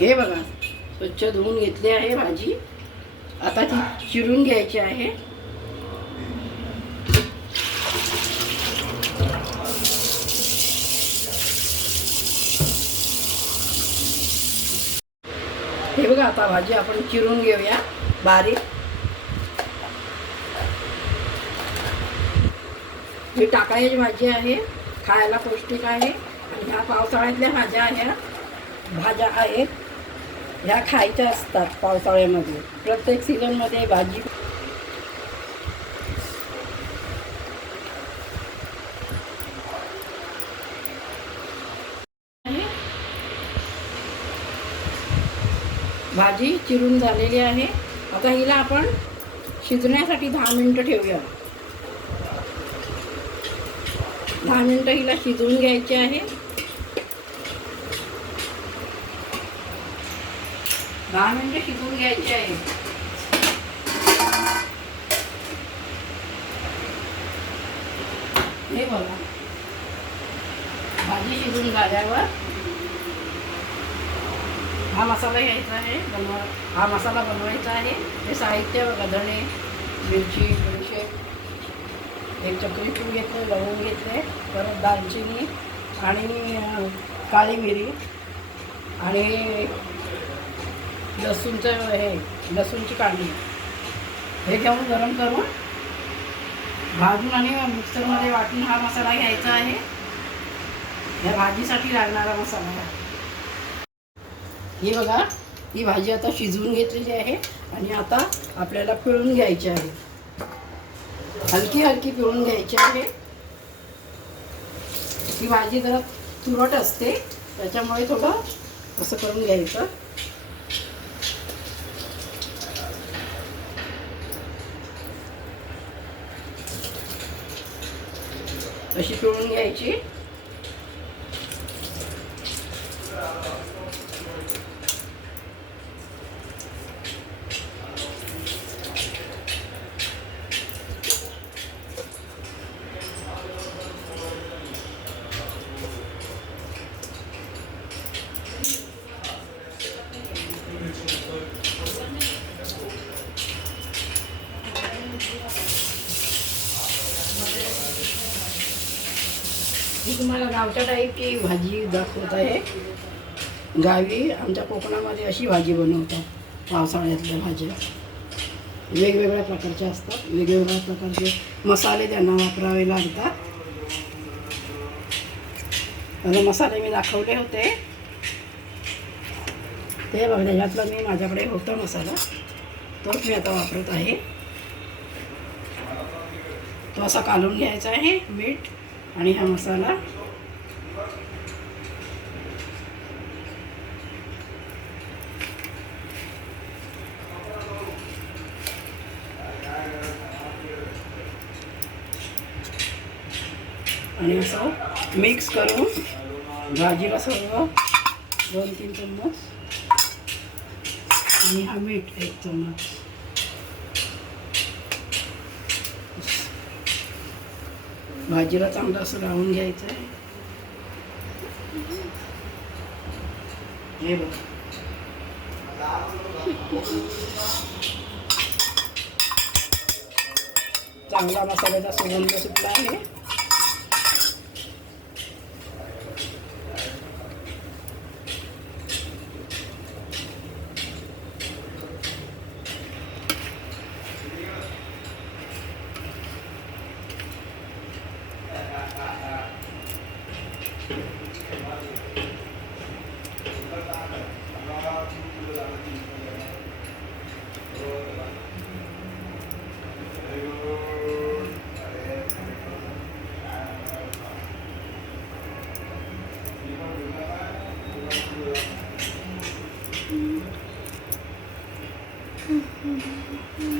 हे बघा स्वच्छ धुवून घेतली आहे भाजी. आता ती चिरून घ्यायची आहे. हे बघा आता भाजी आपण चिरून घेऊया बारीक. ही टाकायची भाजी आहे, खायला पौष्टिक आहे. आणि ह्या पावसाळ्यातल्या भाज्या आहेत, ह्या खायच्या असतात पावसाळ्यामध्ये. प्रत्येक सीझनमध्ये भाजी भाजी चिरून झालेली आहे. आता हिला आपण शिजण्यासाठी 10 मिनिटं ठेवूया. 10 मिनिटं हिला शिजवून घ्यायची आहे. 10 मिनिटं शिजवून घ्यायची आहे. हे बघा भाजी शिजून झाल्यावर हा मसाला घ्यायचा आहे. हा मसाला बनवायचा आहे. हे साहित्य बघा, धणे, मिरची, बडीशेप, एक चक्री फूल घेतले, लवंग घेतले, परत दालचिनी आणि काळी मिरी आणि लसूणची काढणी हे घेऊन गरम करून भाजून आणि मिक्सरमध्ये वाटून हा मसाला घ्यायचा आहे. या भाजीसाठी लागणारा मसाला. ही बघा ही भाजी आता शिजवून घेतलेली आहे आणि आता आपल्याला पिळून घ्यायची आहे. हलकी हलकी पिळून घ्यायची आहे. ही भाजी जरा तुरट असते, त्याच्यामुळे थोडं असं करून घ्यायचं. अशी पिळून घ्यायची. मी तुम्हाला गावच्या टाईपची भाजी दाखवत आहे. गावी आमच्या कोकणामध्ये अशी भाजी बनवतात. पावसाळ्यातल्या भाज्या वेगवेगळ्या प्रकारच्या असतात. वेगवेगळ्या प्रकारचे मसाले त्यांना वापरावे लागतात. आता मसाले मी दाखवले होते ते बघा, त्याच्यातला मी माझ्याकडे होता मसाला, तोच मी आता वापरत आहे. तो असा काढून घ्यायचा आहे. मीठ आणि हा मसाला आणि असं मिक्स करून भाजीला सर्व 2-3 चम्मच आणि हा मीठ 1 चम्मच. भाजीला चांगलं असं लावून घ्यायचं आहे. हे बघ चांगला मसाल्याचा सुगंध सुटला आहे.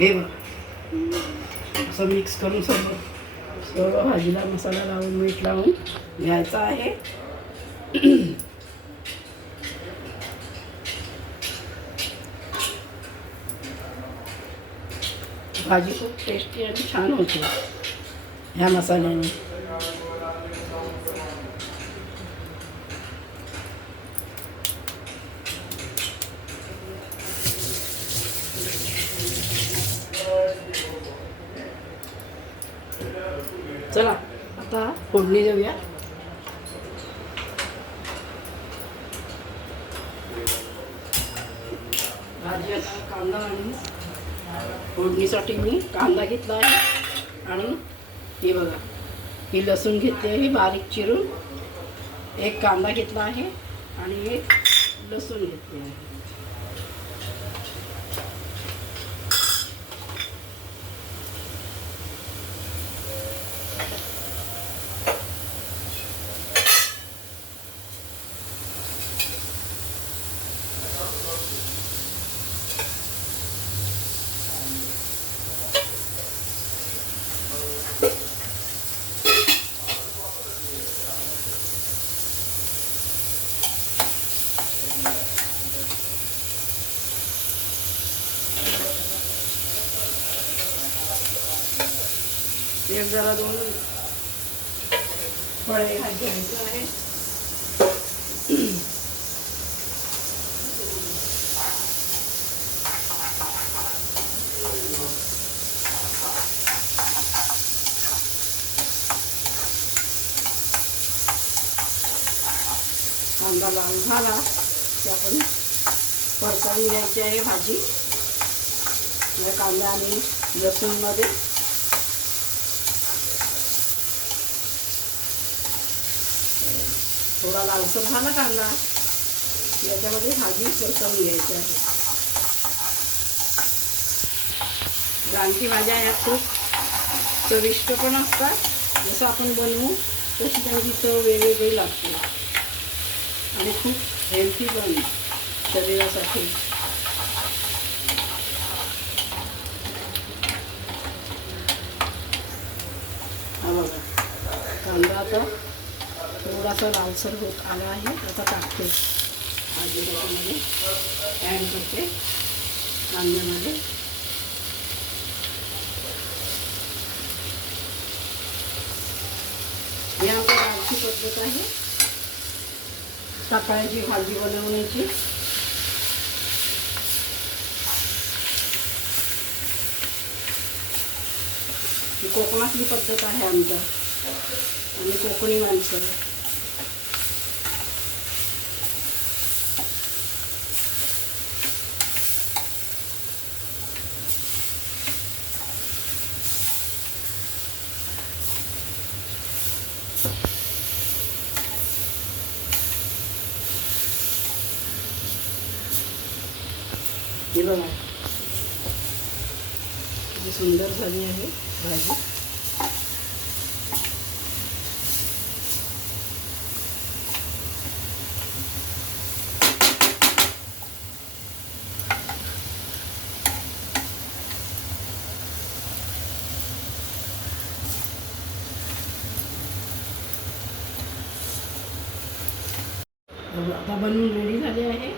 हे बघ असं मिक्स करून सर्व भाजीला मसाला लावून मीठ लावून घ्यायचा आहे. भाजी खूप टेस्टी आणि छान होते ह्या मसाल्याने. चला आता फोडणी देऊया. भाजी आता कांदा आणि फोडणीसाठी मी कांदा घेतला आहे आणि हे बघा ही लसूण घेतली आहे बारीक चिरून. एक कांदा घेतला आहे आणि एक लसूण घेतली आहे. एक जरा 2 फळे घ्यायचं आहे. कांदा लाल झाला की आपण परतून घ्यायची आहे भाजी. कांदा आणि लसूणमध्ये थोडा लालसर झाला कांदा याच्यामध्ये भाजी परतवून घ्यायची आहे. रानटी भाज्या ह्या खूप चविष्ट पण असतात. जसं आपण बनवू तशी त्यांची चव वेगवेगळी लागते आणि खूप हेल्थी पण शरीरासाठी. हा बघा कांदा आता थोडासा लालसर होत आला आहे. आता टाकते भाजी त्याच्यामध्ये ॲड करते कांद्यामध्ये. ही आमची गावची पद्धत आहे सकाळची भाजी बनवण्याची. ही कोकणातली पद्धत आहे आमच्या आणि कोकणी माणसं. हे बघा किती सुंदर झाली आहे भाजी. आता बनवून रेडी झाली आहे.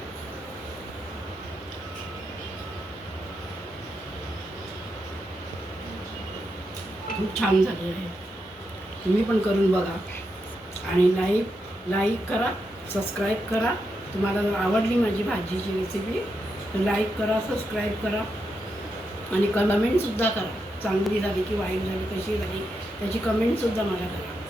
खूप छान झाली आहे. तुम्ही पण करून बघा आणि लाईक करा, सबस्क्राईब करा. तुम्हाला जर आवडली माझी भाजीची रेसिपी तर लाईक करा, सबस्क्राईब करा आणि कमेंटसुद्धा करा. चांगली झाली की वाईट झाली कशी झाली त्याची कमेंटसुद्धा मला करा.